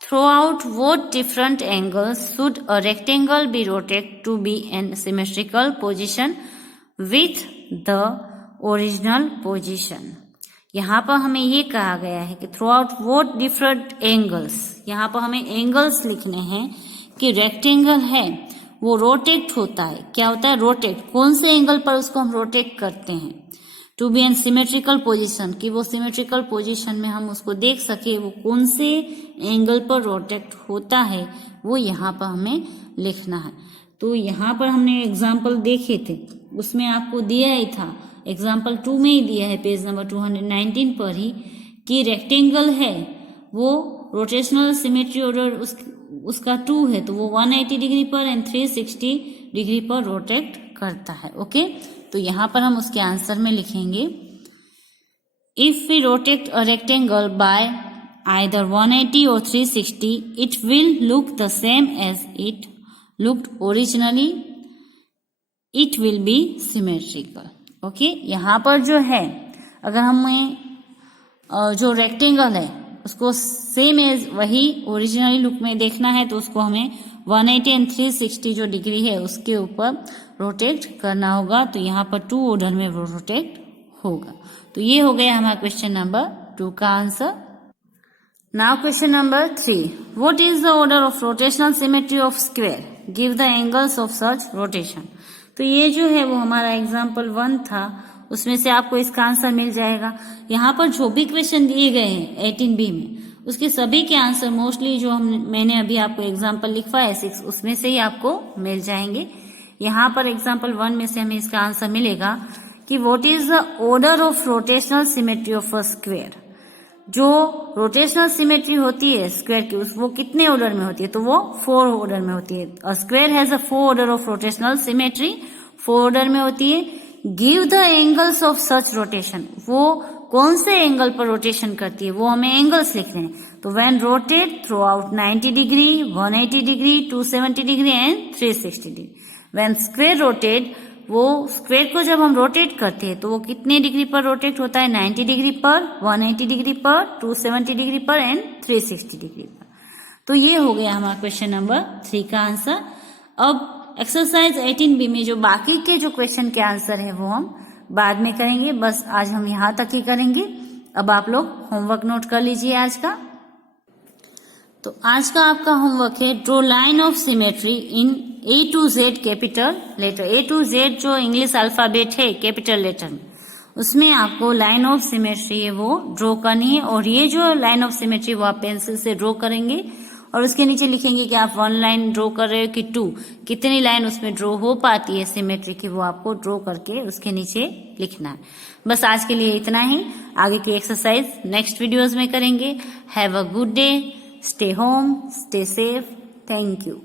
throughout what different angles should a rectangle be rotate to be in symmetrical position with the original position. यहाँ पर हमें ये कहा गया है कि throughout what different angles, यहाँ पर हमें एंगल्स लिखने हैं कि रेक्टेंगल है वो रोटेट होता है। क्या होता है रोटेट, कौन से एंगल पर उसको हम रोटेट करते हैं to be an symmetrical position, कि वो सिमेट्रिकल पोजीशन में हम उसको देख सके वो कौन से एंगल पर रोटेट होता है, वो यहाँ पर हमें लिखना है। तो यहाँ पर हमने एग्जाम्पल देखे थे उसमें आपको दिया ही था, एग्जाम्पल 2 में ही दिया है पेज नंबर 219 पर ही, कि रेक्टेंगल है वो रोटेशनल सिमेट्री ऑर्डर उसका 2 है, तो वो 180 डिग्री पर एंड 360 डिग्री पर रोटेट करता है। ओके, तो यहाँ पर हम उसके आंसर में लिखेंगे, if we rotate a rectangle by either 180 or 360, it will look the same as it looked originally. It will be symmetrical. Okay, यहाँ पर जो है अगर हमें जो रेक्टेंगल है उसको सेम एज वही ओरिजिनली लुक में देखना है तो उसको हमें 180 एंड 360 जो डिग्री है उसके ऊपर रोटेट करना होगा। तो यहाँ पर 2 ऑर्डर में वो रोटेट होगा। तो ये हो गया हमारा क्वेश्चन नंबर 2 का answer. Now question number 3, what is the order of rotational symmetry of square, give the angles of such rotation. तो ये जो है वो हमारा एग्जाम्पल 1 था, उसमें से आपको इसका आंसर मिल जाएगा। यहाँ पर जो भी क्वेश्चन दिए गए हैं 18B में उसके सभी के आंसर मोस्टली जो मैंने अभी आपको एग्जाम्पल लिखवा है 6 उसमें से ही आपको मिल जाएंगे। यहाँ पर एग्जाम्पल 1 में से हमें इसका आंसर मिलेगा कि what is the order of rotational symmetry of a square. जो रोटेशनल सिमेट्री होती है स्क्वायर की वो कितने ऑर्डर में होती है, तो वो 4 ऑर्डर में होती है। A square has a 4 order of rotational symmetry, 4 order में होती है। Give the angles of such rotation, वो कौन से एंगल पर रोटेशन करती है वो हमें एंगल्स लिखने हैं। तो when rotate through out 90 degree, 180 degree, 270 degree and 360 degree. When square rotate, वो स्क्वायर को जब हम रोटेट करते हैं तो वो कितने डिग्री पर रोटेट होता है, 90 डिग्री पर, 180 डिग्री पर, 270 डिग्री पर एंड 360 डिग्री पर। तो ये हो गया हमारा क्वेश्चन नंबर 3 का आंसर। अब एक्सरसाइज 18B में जो बाकी के जो क्वेश्चन के आंसर है वो हम बाद में करेंगे, बस आज हम यहाँ तक ही करेंगे। अब आप लोग होमवर्क नोट कर लीजिए आज का। तो आज का आपका होमवर्क है draw line of symmetry in A to Z capital letter. A to Z जो इंग्लिश अल्फाबेट है कैपिटल लेटर में, उसमें आपको लाइन ऑफ सिमेट्री है वो ड्रॉ करनी है। और ये जो लाइन ऑफ सिमेट्री वो आप पेंसिल से ड्रॉ करेंगे और उसके नीचे लिखेंगे कि आप 1 लाइन ड्रॉ कर रहे हो कि 2, कितनी लाइन उसमें ड्रॉ हो पाती है सिमेट्री की वो आपको ड्रॉ करके उसके नीचे लिखना है। बस आज के लिए इतना ही, आगे की एक्सरसाइज नेक्स्ट वीडियोज में करेंगे। Have a good day, stay home, stay safe, thank you.